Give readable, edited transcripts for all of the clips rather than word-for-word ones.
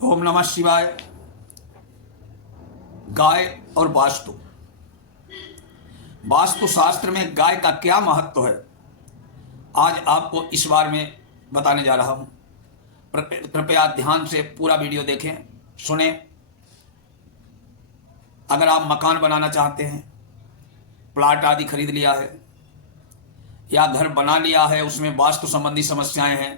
ओम नमः शिवाय। गाय और वास्तु। वास्तु शास्त्र में गाय का क्या महत्व है, आज आपको इस बार में बताने जा रहा हूं। कृपया ध्यान से पूरा वीडियो देखें, सुने। अगर आप मकान बनाना चाहते हैं, प्लाट आदि खरीद लिया है या घर बना लिया है, उसमें वास्तु संबंधी समस्याएं हैं,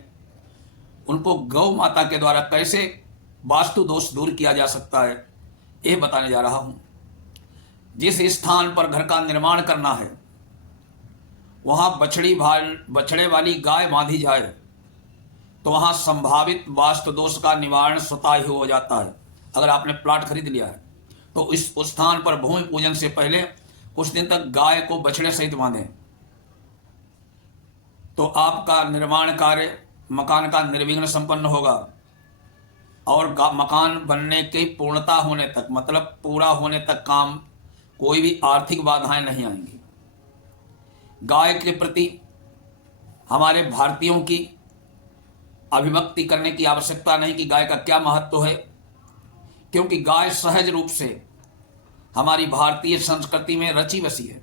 उनको गौ माता के द्वारा कैसे वास्तु दोष दूर किया जा सकता है, यह बताने जा रहा हूं। जिस स्थान पर घर का निर्माण करना है वहां बछड़े वाली गाय बांधी जाए तो वहां संभावित वास्तु दोष का निवारण स्वतः ही हो जाता है। अगर आपने प्लाट खरीद लिया है तो इस स्थान पर भूमि पूजन से पहले कुछ दिन तक गाय को बछड़े सहित बांधें, तो आपका निर्माण कार्य मकान का निर्विघ्न संपन्न होगा और मकान बनने की पूर्णता होने तक, मतलब पूरा होने तक काम कोई भी आर्थिक बाधाएं नहीं आएंगी। गाय के प्रति हमारे भारतीयों की अभिव्यक्ति करने की आवश्यकता नहीं कि गाय का क्या महत्व है, क्योंकि गाय सहज रूप से हमारी भारतीय संस्कृति में रची बसी है।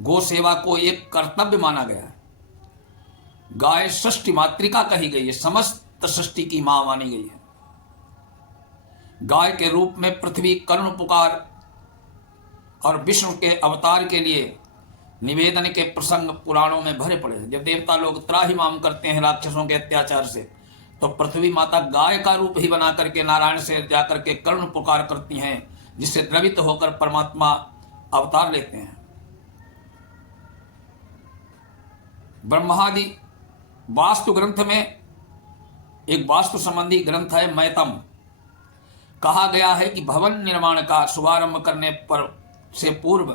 गौ सेवा को एक कर्तव्य माना गया है। गाय सृष्टि मातृका कही गई है, समस्त सृष्टि की मां मानी गई है। गाय के रूप में पृथ्वी करुण पुकार और विष्णु के अवतार के लिए निवेदन के प्रसंग पुराणों में भरे पड़े हैं। जब देवता लोग त्राहिमाम करते हैं राक्षसों के अत्याचार से, तो पृथ्वी माता गाय का रूप ही बना करके नारायण से जाकर के करुण पुकार करती हैं, जिससे द्रवित होकर परमात्मा अवतार लेते हैं। ब्रह्मादि वास्तु ग्रंथ में एक वास्तु संबंधी ग्रंथ है मैतम। कहा गया है कि भवन निर्माण का शुभारंभ करने पर से पूर्व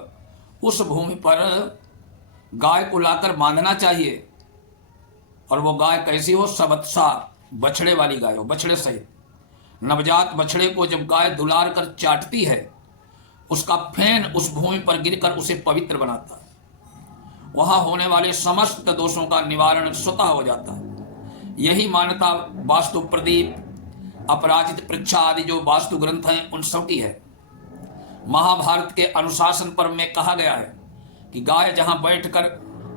उस भूमि पर गाय को लाकर बांधना चाहिए, और वो गाय कैसी हो? सबत्सा, बछड़े वाली गाय हो, बछड़े सहित। नवजात बछड़े को जब गाय दुलार कर चाटती है, उसका फेन उस भूमि पर गिरकर उसे पवित्र बनाता है। वहां होने वाले समस्त दोषों का निवारण स्वतः हो जाता है। यही मान्यता वास्तु प्रदीप, अपराजित पृच्छा आदि जो वास्तु ग्रंथ हैं उन सब की है। महाभारत के अनुशासन पर्व में कहा गया है कि गाय जहां बैठकर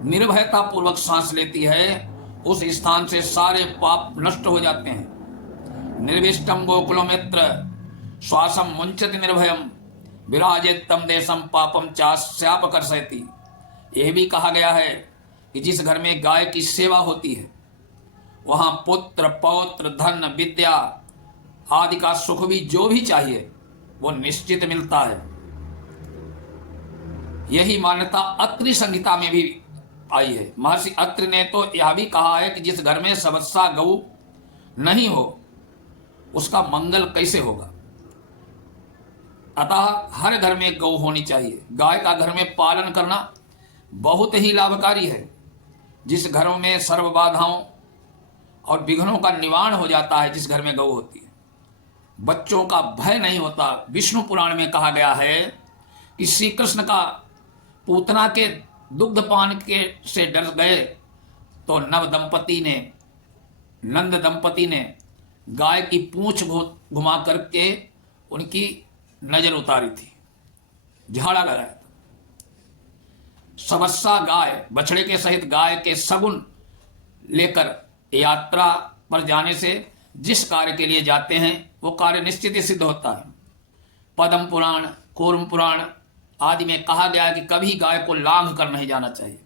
निर्भयता पूर्वक सांस लेती है, उस स्थान से सारे पाप नष्ट हो जाते हैं। निर्विष्टम गोकुलमित्र श्वासम मुंचति निर्भयम विराजेत तम देशम पापम चास्याप कर्षयति। यह भी कहा गया है कि जिस घर में गाय की सेवा होती है वहां पुत्र, पौत्र, धन, विद्या आदि का सुख भी जो भी चाहिए वो निश्चित मिलता है। यही मान्यता अत्रि संहिता में भी आई है। महर्षि अत्रि ने तो यह भी कहा है कि जिस घर में सबस्सा गौ नहीं हो उसका मंगल कैसे होगा। अतः हर घर में गौ होनी चाहिए। गाय का घर में पालन करना बहुत ही लाभकारी है। जिस घरों में सर्व बाधाओं और विघ्नों का निवारण हो जाता है, जिस घर में गौ होती है, बच्चों का भय नहीं होता। विष्णु पुराण में कहा गया है कि श्री कृष्ण का पूतना के दुग्धपान के से डर गए तो नंद दंपति ने गाय की पूंछ घुमा करके उनकी नजर उतारी थी, झाड़ा लगाया था। सबस्सा गाय, बछड़े के सहित गाय के सगुन लेकर यात्रा पर जाने से जिस कार्य के लिए जाते हैं वो कार्य निश्चित ही सिद्ध होता है। पद्म पुराण, कूर्म पुराण आदि में कहा गया है कि कभी गाय को लांघ कर नहीं जाना चाहिए।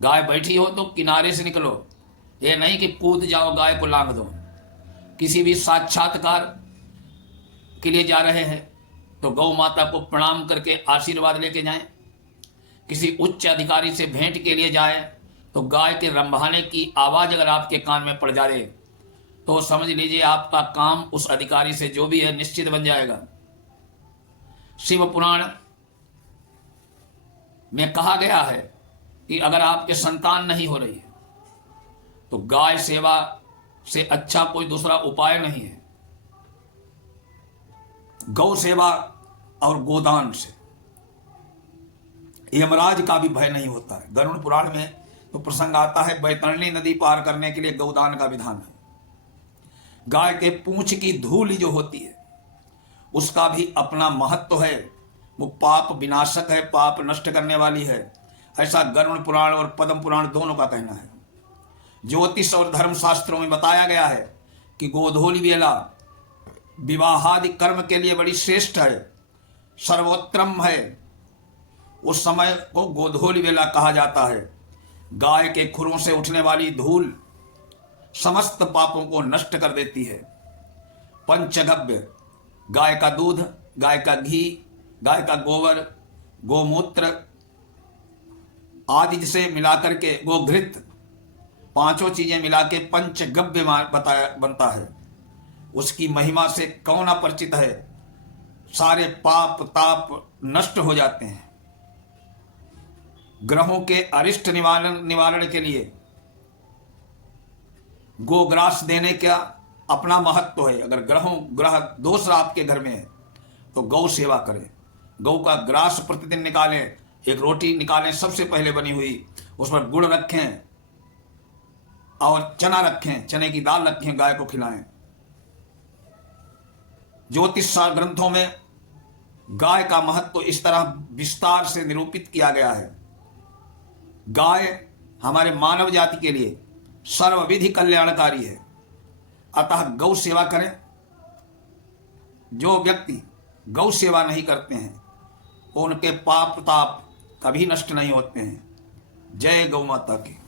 गाय बैठी हो तो किनारे से निकलो, ये नहीं कि कूद जाओ गाय को लांघ दो। किसी भी साक्षात्कार के लिए जा रहे हैं तो गौ माता को प्रणाम करके आशीर्वाद लेके जाएं। किसी उच्च अधिकारी से भेंट के लिए जाए तो गाय के रंभाने की आवाज अगर आपके कान में पड़ जाए तो समझ लीजिए आपका काम उस अधिकारी से जो भी है निश्चित बन जाएगा। शिव पुराण में कहा गया है कि अगर आपके संतान नहीं हो रही है तो गाय सेवा से अच्छा कोई दूसरा उपाय नहीं है। गौ सेवा और गोदान से यमराज का भी भय नहीं होता है। गरुड़ पुराण में तो प्रसंग आता है, बैतरणी नदी पार करने के लिए गौदान का विधान है। गाय के पूंछ की धूल जो होती है उसका भी अपना महत्व है, वो पाप विनाशक है, पाप नष्ट करने वाली है, ऐसा गरुड़ पुराण और पद्म पुराण दोनों का कहना है। ज्योतिष और धर्म शास्त्रों में बताया गया है कि गोधूलि वेला विवाहादि कर्म के लिए बड़ी श्रेष्ठ है, सर्वोत्तम है। उस समय को गोधूलि वेला कहा जाता है। गाय के खुरों से उठने वाली धूल समस्त पापों को नष्ट कर देती है। पंचगव्य, गाय का दूध, गाय का घी, गाय का गोबर, गोमूत्र आदि से मिलाकर के गोघृत, पांचों चीजें मिला के पंचगव्य बताया बनता है। उसकी महिमा से कौन अपरिचित है। सारे पाप ताप नष्ट हो जाते हैं। ग्रहों के अरिष्ट निवारण के लिए गोग्रास देने का अपना महत्व है। अगर ग्रह दोष आपके घर में है तो गौ सेवा करें, गौ का ग्रास प्रतिदिन निकालें, एक रोटी निकालें सबसे पहले बनी हुई, उस पर गुड़ रखें और चना रखें, चने की दाल रखें, गाय को खिलाएं। ज्योतिष ग्रंथों में गाय का महत्व इस तरह विस्तार से निरूपित किया गया है। गाय हमारे मानव जाति के लिए सर्वविधि कल्याणकारी है, अतः गौ सेवा करें। जो व्यक्ति गौ सेवा नहीं करते हैं उनके पाप ताप कभी नष्ट नहीं होते हैं। जय गौ माता की।